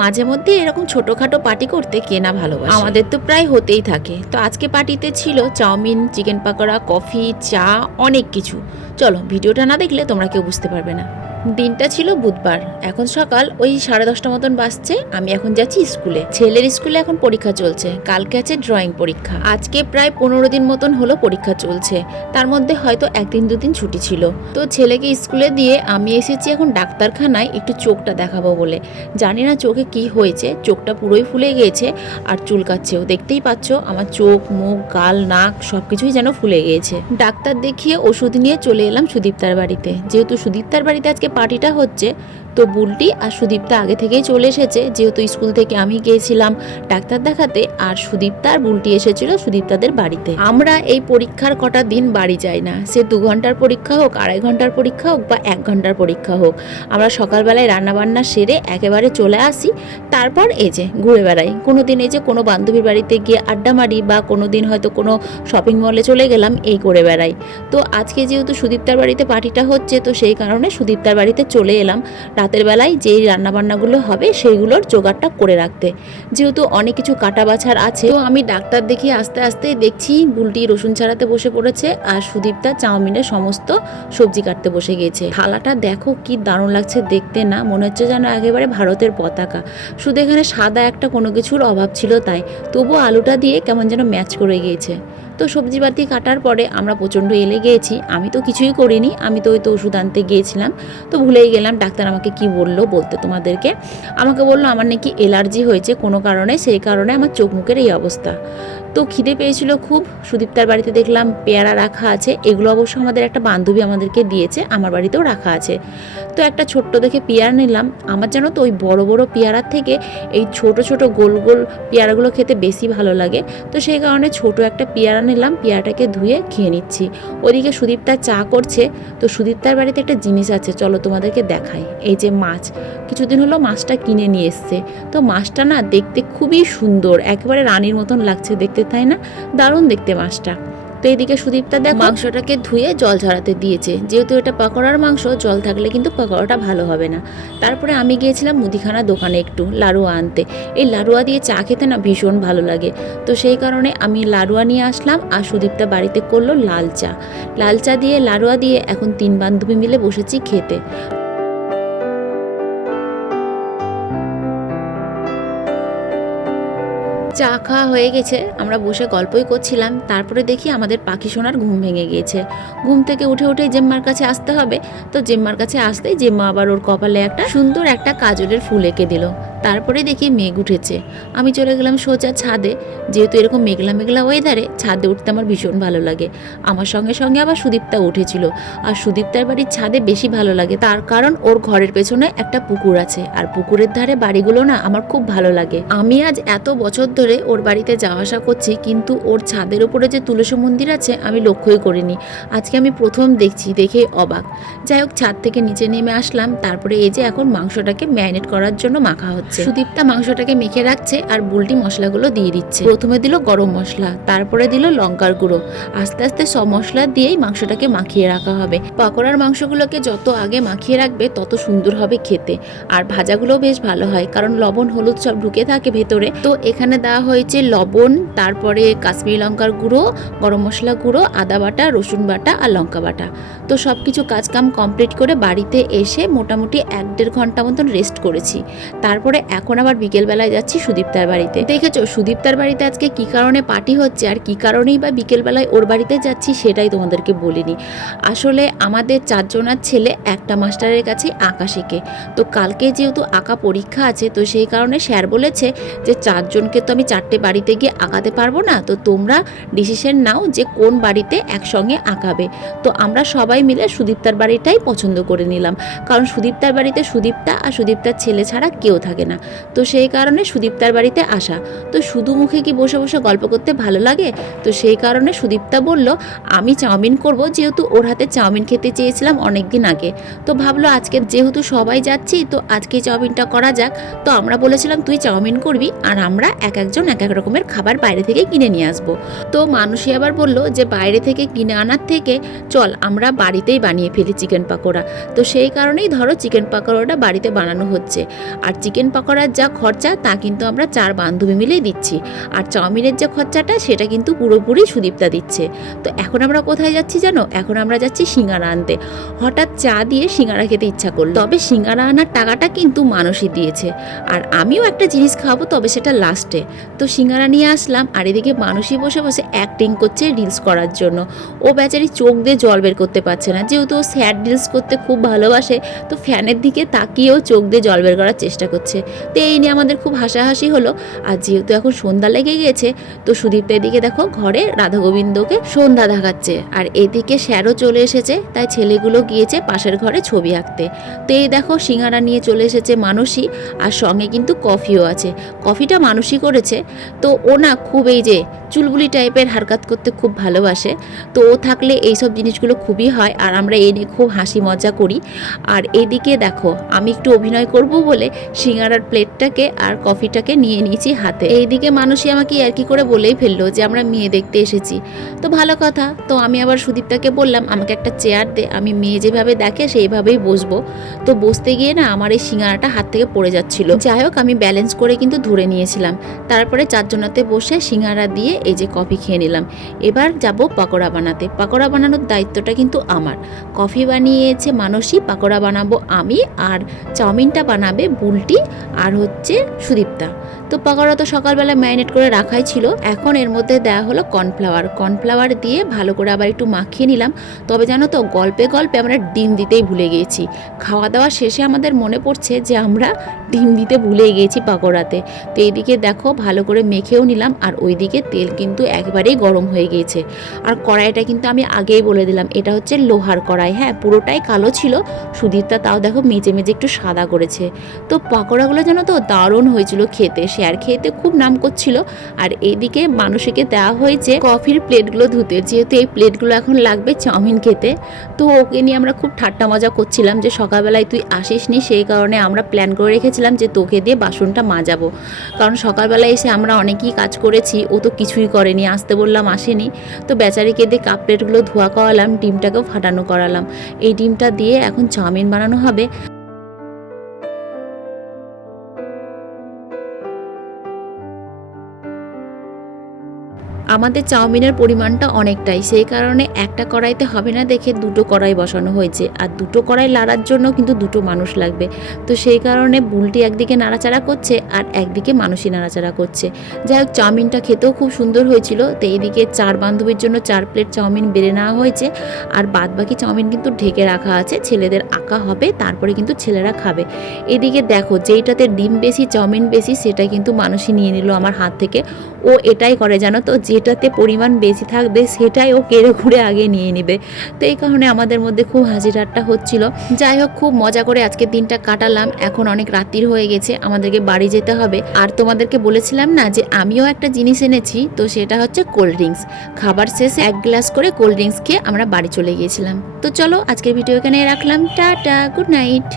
মাঝে মধ্যে এরকম ছোটোখাটো পার্টি করতে কে না ভালোবাসে, আমাদের তো প্রায় হতেই থাকে। তো আজকে পার্টিতে ছিল চাউমিন, চিকেন পাকোড়া, কফি, চা, অনেক কিছু। চলো, ভিডিওটা না দেখলে তোমরা কেউ বুঝতে পারবে না। দিনটা ছিল বুধবার, এখন সকাল ওই 10:30 মতন বাজছে। আমি এখন যাচ্ছি স্কুলে। ছেলের স্কুলে এখন পরীক্ষা চলছে, কালকে আছে ড্রয়িং পরীক্ষা। আজকে প্রায় 15 দিন মতন হলো পরীক্ষা চলছে, তার মধ্যে হয়তো 1-2 দিন ছুটি ছিল। তো ছেলেকে স্কুলে দিয়ে আমি এসেছি এখন ডাক্তারখানায় একটু চোখটা দেখাবো বলে। জানি না চোখে কি হয়েছে, চোখটা পুরোই ফুলে গিয়েছে আর চুলকাচ্ছেও। দেখতেই পাচ্ছ আমার চোখ, মুখ, গাল, নাক সবকিছুই যেন ফুলে গিয়েছে। ডাক্তার দেখিয়ে ওষুধ নিয়ে চলে এলাম সুদীপ্তার বাড়িতে। যেহেতু সুদীপ্তার বাড়িতে আজকে পার্টিটা হচ্ছে, তো বুলটি আর সুদীপ্তা আগে থেকেই চলে এসেছে। যেহেতু স্কুল থেকে আমি গিয়েছিলাম ডাক্তার দেখাতে, আর সুদীপ্তা আর বুলটি এসেছিল সুদীপ্তাদের বাড়িতে। আমরা এই পরীক্ষার কটা দিন বাড়ি যাই না, সে 2 ঘন্টার পরীক্ষা হোক, 2.5 ঘন্টার পরীক্ষা হোক বা 1 ঘন্টার পরীক্ষা হোক, আমরা সকালবেলায় রান্নাবান্না সেরে একেবারে চলে আসি। তারপর এই যে ঘুরে বেড়াই। কোনো দিন এই যে কোনো বান্ধবীর বাড়িতে গিয়ে আড্ডা মারি, বা কোনো দিন হয়তো কোনো শপিং মলে চলে গেলাম, এই করে বেড়াই। তো আজকে যেহেতু সুদীপ্তার বাড়িতে পার্টিটা হচ্ছে, তো সেই কারণে সুদীপ্তার বাড়িতে চলে এলাম রাতের বেলায় যেই রান্নাবান্নাগুলো হবে সেইগুলোর জোগাড়টা করে রাখতে। যেহেতু অনেক কিছু কাটা বাছার আছে, তো আমি ডাক্তার দেখিয়ে আস্তে আস্তে দেখছি বুলটি রসুন ছাড়াতে বসে পড়েছে, আর সুদীপ্তা চাউমিনের সমস্ত সবজি কাটতে বসে গিয়েছে। থালাটা দেখো কি দারুণ লাগছে দেখতে, না মনে হচ্ছে যেন একেবারে ভারতের পতাকা। শুধু এখানে সাদা একটা কোনো কিছুর অভাব ছিল তাই, তবুও আলুটা দিয়ে কেমন যেন ম্যাচ করে গিয়েছে। তো সবজিপাতি কাটার পরে আমরা প্রচণ্ড এলে গিয়েছি। আমি তো কিছুই করিনি, আমি তো ওই তো ওষুধ আনতে গিয়েছিলাম, তো ভুলেই গেলাম। ডাক্তার আমাকে কি বললো বলতে তোমাদেরকে, আমাকে বললো আমার নাকি অ্যালার্জি হয়েছে কোনো কারণে, সেই কারণে আমার চোখ মুখের এই অবস্থা। তো খিদে পেয়েছিল খুব। সুদীপ্তার বাড়িতে দেখলাম পেয়ারা রাখা আছে, এগুলো অবশ্য আমাদের একটা বান্ধবী আমাদেরকে দিয়েছে, আমার বাড়িতেও রাখা আছে। তো একটা ছোট্ট দেখে পেয়ারা নিলাম। আমার জানো তো ওই বড় বড় পেয়ারার থেকে এই ছোট ছোট গোল গোল পেয়ারাগুলো খেতে বেশি ভালো লাগে। তো সেই কারণে ছোট একটা পেয়ারা নিলাম, পেয়ারাটাকে ধুয়ে খেয়ে নিচ্ছি। ওদিকে সুদীপ্তা চা করছে। তো সুদীপ্তার বাড়িতে একটা জিনিস আছে, চলো তোমাদেরকে দেখাই। এই যে মাছ, কিছুদিন হলো মাছটা কিনে নিয়ে এসছে। তো মাছটা না দেখতে খুবই সুন্দর, একেবারে রানীর মতন লাগছে দেখতে, তাই না? দারুণ দেখতে মাছটা। তো এইদিকে সুদীপ্তা দেখো মাংসটাকে ধুয়ে জল ঝরাতে দিয়েছে। যেহেতু এটা পাকোড়ার মাংস, জল থাকলে কিন্তু পাকোড়াটা ভালো হবে না। তারপরে আমি গিয়েছিলাম মুদিখানা দোকানে একটু লাড়ুয়া আনতে। এই লাড়ুয়া দিয়ে চা খেতে না ভীষণ ভালো লাগে। তো সেই কারণে আমি লাড়ুয়া নিয়ে আসলাম, আর সুদীপ্তা বাড়িতে করলো লাল চা। লাল চা দিয়ে লাড়ুয়া দিয়ে এখন 3 বান্ধবী মিলে বসেছি খেতে। চা খাওয়া হয়ে গেছে, আমরা বসে গল্পই করছিলাম। তারপরে দেখি আমাদের পাখি সোনার ঘুম ভেঙে গিয়েছে। ঘুম থেকে উঠে উঠে জেম্মার কাছে আসতে হবে। তো জেম্মার কাছে আসতেই জেম্মা আবার ওর কপালে একটা সুন্দর একটা কাজলের ফুল এঁকে দিল। তারপরে দেখি মেঘ উঠেছে। আমি চলে গেলাম সোজা ছাদে। যেহেতু এরকম মেঘলা মেঘলা ওয়েদারে ছাদে উঠতে আমার ভীষণ ভালো লাগে। আমার সঙ্গে সঙ্গে আবার সুদীপ্তা উঠেছিল। আর সুদীপ্তার বাড়ির ছাদে বেশি ভালো লাগে, তার কারণ ওর ঘরের পেছনে একটা পুকুর আছে, আর পুকুরের ধারে বাড়িগুলো না আমার খুব ভালো লাগে। আমি আজ এত বছর ধরে ওর বাড়িতে যাওয়া আসা করছি, কিন্তু ওর ছাদের উপরে যে তুলসী মন্দির আছে আমি লক্ষ্যই করিনি। আজকে আমি প্রথম দেখছি, দেখে অবাক। যাই হোক, ছাদ থেকে নিচে নেমে আসলাম। তারপরে এই যে এখন মাংসটাকে ম্যারিনেট করার জন্য মাখা হচ্ছে। সুদীপ্তা মাংসটাকে মেখে রাখছে, আর বুলটি মশলাগুলো দিয়ে দিচ্ছে। প্রথমে দিল গরম মশলা, তারপরে দিল লঙ্কার গুঁড়ো। আস্তে আস্তে সব মশলা দিয়েই মাংসটাকে মাখিয়ে রাখা হবে। পাকোড়ার মাংসগুলোকে যত আগে মাখিয়ে রাখবে তত সুন্দর হবে খেতে। আর ভাজাগুলো বেশ ভালো হয়, কারণ লবণ হলুদ সব ঢুকে থাকে ভেতরে। তো এখানে দেওয়া হয়েছে লবণ, তারপরে কাশ্মীরি লঙ্কার গুঁড়ো, গরম মশলা গুঁড়ো, আদা বাটা, রসুন বাটা আর লঙ্কা বাটা। তো সব কিছু কাজকাম কমপ্লিট করে বাড়িতে এসে মোটামুটি 1-1.5 ঘন্টা মতন রেস্ট করেছি। তারপরে এখন আবার বিকেলবেলায় যাচ্ছি সুদীপ্তার বাড়িতে। দেখেছো সুদীপ্তার বাড়িতে আজকে কি কারণে পার্টি হচ্ছে, আর কি কারণেই বা বিকেলবেলায় ওর বাড়িতে যাচ্ছি সেটাই তোমাদেরকে বলিনি। আসলে আমাদের 4 জনের ছেলে একটা মাস্টারের কাছে আঁকা শেখে। তো কালকে যেহেতু আঁকা পরীক্ষা আছে, তো সেই কারণে স্যার বলেছে যে 4 জনকে তো আমি 4টে বাড়িতে গিয়ে আঁকাতে পারবো না, তো তোমরা ডিসিশন নাও যে কোন বাড়িতে একসঙ্গে আঁকাবে। তো আমরা সবাই মিলে সুদীপ্তার বাড়িটাই পছন্দ করে নিলাম, কারণ সুদীপ্তার বাড়িতে সুদীপ্তা আর সুদীপ্তার ছেলে ছাড়া কেউ থাকে না। তো সেই কারণে সুদীপ্তার বাড়িতে আসা। তো শুধু মুখে কি বসে বসে গল্প করতে ভালো লাগে? তো সেই কারণে সুদীপ্তা বলল আমি চাউমিন করব, যেহেতু ওর হাতে চাউমিন খেতে চেয়েছিলাম অনেক দিন আগে। তো ভাবলো আজকে যেহেতু সবাই যাচ্ছি, তো আজকে চাউমিনটা করা যাক। তো আমরা বলেছিলাম তুই চাউমিন করবি, আর আমরা এক একজন এক এক রকমের খাবার বাইরে থেকে কিনে নিয়ে আসবো। তো মানুষই আবার বলল যে বাইরে থেকে কিনে আনার থেকে চল আমরা বাড়িতেই বানিয়ে ফেলি চিকেন পাকোড়া। তো সেই কারণেই ধরো চিকেন পাকোড়াটা বাড়িতে বানানো হচ্ছে। আর চিকেন পকোড়ার যা খরচা তা কিন্তু আমরা 4 বান্ধবী মিলেই দিচ্ছি, আর চাউমিনের যে খরচাটা সেটা কিন্তু পুরোপুরি সুদীপ্তা দিচ্ছে। তো এখন আমরা কোথায় যাচ্ছি জানো? এখন আমরা যাচ্ছি সিঙ্গারা আনতে। হঠাৎ চা দিয়ে সিঙ্গারা খেতে ইচ্ছা করলো, তবে সিঙ্গারা আনার টাকাটা কিন্তু মানুষই দিয়েছে, আর আমিও একটা জিনিস খাবো, তবে সেটা লাস্টে। তো সিঙ্গারা নিয়ে আসলাম, আর এদিকে মানুষই বসে বসে অ্যাক্টিং করছে রিলস করার জন্য। ও বেচারি চোখ দিয়ে জল বের করতে পারছে না, যেহেতু ও স্যাড রিলস করতে খুব ভালোবাসে, তো ফ্যানের দিকে তাকিয়েও চোখ দিয়ে জল বের করার চেষ্টা করছে। তো এই নিয়ে আমাদের খুব হাসাহাসি হলো। আর যেহেতু এখন সন্ধ্যা লেগে গিয়েছে, তো সুদীপ্তা এদিকে দেখো ঘরে রাধা গোবিন্দকে সন্ধ্যা দেখাচ্ছে, আর এদিকে স্যারও চলে এসেছে, তাই ছেলেগুলো গিয়েছে পাশের ঘরে ছবি আঁকতে। তো এই দেখো সিঙ্গারা নিয়ে চলে এসেছে মানসী, আর সঙ্গে কিন্তু কফিও আছে। কফিটা মানসী করেছে। তো ও না খুব এই যে চুলবুলি টাইপের হারকাত করতে খুব ভালোবাসে, তো ও থাকলে এইসব জিনিসগুলো খুবই হয়, আর আমরা এই নিয়ে খুব হাসি মজা করি। আর এদিকে দেখো আমি একটু অভিনয় করব বলে সিঙ্গারার প্লেটটাকে আর কফিটাকে নিয়ে নিয়েছি হাতে। এইদিকে মানুষই আমাকে আর কি করে বলেই ফেললো যে আমরা মেয়ে দেখতে এসেছি। তো ভালো কথা, তো আমি আবার সুদীপ্তাকে বললাম আমাকে একটা চেয়ার দে, আমি মেয়ে যেভাবে দেখে সেইভাবেই বসবো। তো বসতে গিয়ে না আমার এই সিঙ্গারাটা হাত থেকে পড়ে যাচ্ছিল। যাই হোক আমি ব্যালেন্স করে কিন্তু ধরে নিয়েছিলাম। তারপরে চারজনাতে বসে সিঙ্গারা দিয়ে এই যে কফি খেয়ে নিলাম। এবার যাব পকোড়া বানাতে। পকোড়া বানানোর দায়িত্বটা কিন্তু আমার। কফি বানিয়েছে মানসী, পকোড়া বানাবো আমি, আর চাউমিনটা বানাবে বুলটি আর হচ্ছে সুদীপ্তা। তো পকোড়া তো সকালবেলা ম্যারিনেট করে রাখাই ছিল, এখন এর মধ্যে দেওয়া হলো কর্নফ্লাওয়ার দিয়ে ভালো করে আবার একটু মাখিয়ে নিলাম। তবে জানো তো গল্পে গল্পে আমরা ডিম দিতেই ভুলে গিয়েছি। খাওয়া দাওয়া শেষে আমাদের মনে পড়ছে যে আমরা ডিম দিতে ভুলে গিয়েছি পকোড়াতে। তো এইদিকে দেখো ভালো করে মেখেও নিলাম, আর ওইদিকে তেল কিন্তু একবারেই গরম হয়ে গিয়েছে। আর কড়াইটা কিন্তু আমি আগেই বলে দিলাম এটা হচ্ছে লোহার কড়াই, হ্যাঁ পুরোটাই কালো ছিল। সুদীপ্তা তাও দেখো মেজে মেজে একটু সাদা করেছে। তো পকোড়াগুলো জানো তো দারুণ হয়েছিল খেতে, শেয়ার খেতে খুব নাম করছিল। আর এইদিকে মানুষকে দেওয়া হয়েছে কফির প্লেটগুলো ধুতে, যেহেতু এই প্লেটগুলো এখন লাগবে চাউমিন খেতে। তো ওকে নিয়ে আমরা খুব ঠাট্টা মজা করছিলাম যে সকালবেলায় তুই আসিসনি, সেই কারণে আমরা প্ল্যান করে রেখেছিলাম যে তোকে দিয়ে বাসনটা মাজাবো, কারণ সকালবেলায় এসে আমরা অনেকই কাজ করেছি, ও তো কিছুই করেনি, আসতে বললাম আসেনি। তো বেচারিকে দিয়ে কাপ প্লেটগুলো ধোয়া করালাম, ডিমটাকেও ফাটানো করালাম। এই ডিমটা দিয়ে এখন চাউমিন বানানো হবে। আমাদের চাউমিনের পরিমাণটা অনেকটাই, সেই কারণে একটা কড়াইতে হবে না দেখে দুটো কড়াই বসানো হয়েছে, আর দুটো কড়াই লাড়ার জন্য কিন্তু দুটো মানুষ লাগবে। তো সেই কারণে বুলটি একদিকে নাড়াচাড়া করছে আর একদিকে মানুষই নাড়াচাড়া করছে। যাই হোক চাউমিনটা খেতেও খুব সুন্দর হয়েছিল। তো এইদিকে 4 বান্ধবীর জন্য 4 প্লেট চাউমিন বেড়ে নেওয়া হয়েছে, আর বাদ বাকি চাউমিন কিন্তু ঢেকে রাখা আছে, ছেলেদের আঁকা হবে, তারপরে কিন্তু ছেলেরা খাবে। এদিকে দেখো যেইটাতে ডিম বেশি চাউমিন বেশি সেটা কিন্তু মানুষই নিয়ে নিল আমার হাত থেকে। ও এটাই করে জানো তো, যেটাতে পরিমাণ বেশি থাকবে সেটাই ও কেড়ে ঘুরে আগে নিয়ে নেবে। তো এই কারণে আমাদের মধ্যে খুব হাসি ঠাট্টা হচ্ছিল। যাই হোক খুব মজা করে আজকের দিনটা কাটালাম। এখন অনেক রাত্রির হয়ে গেছে, আমাদেরকে বাড়ি যেতে হবে। আর তোমাদেরকে বলেছিলাম না যে আমিও একটা জিনিস এনেছি, তো সেটা হচ্ছে কোল্ড ড্রিঙ্কস। খাবার শেষে 1 গ্লাস করে কোল্ড ড্রিঙ্কস খেয়ে আমরা বাড়ি চলে গিয়েছিলাম। তো চলো আজকের ভিডিও এখানে রাখলাম, টাটা, গুড নাইট।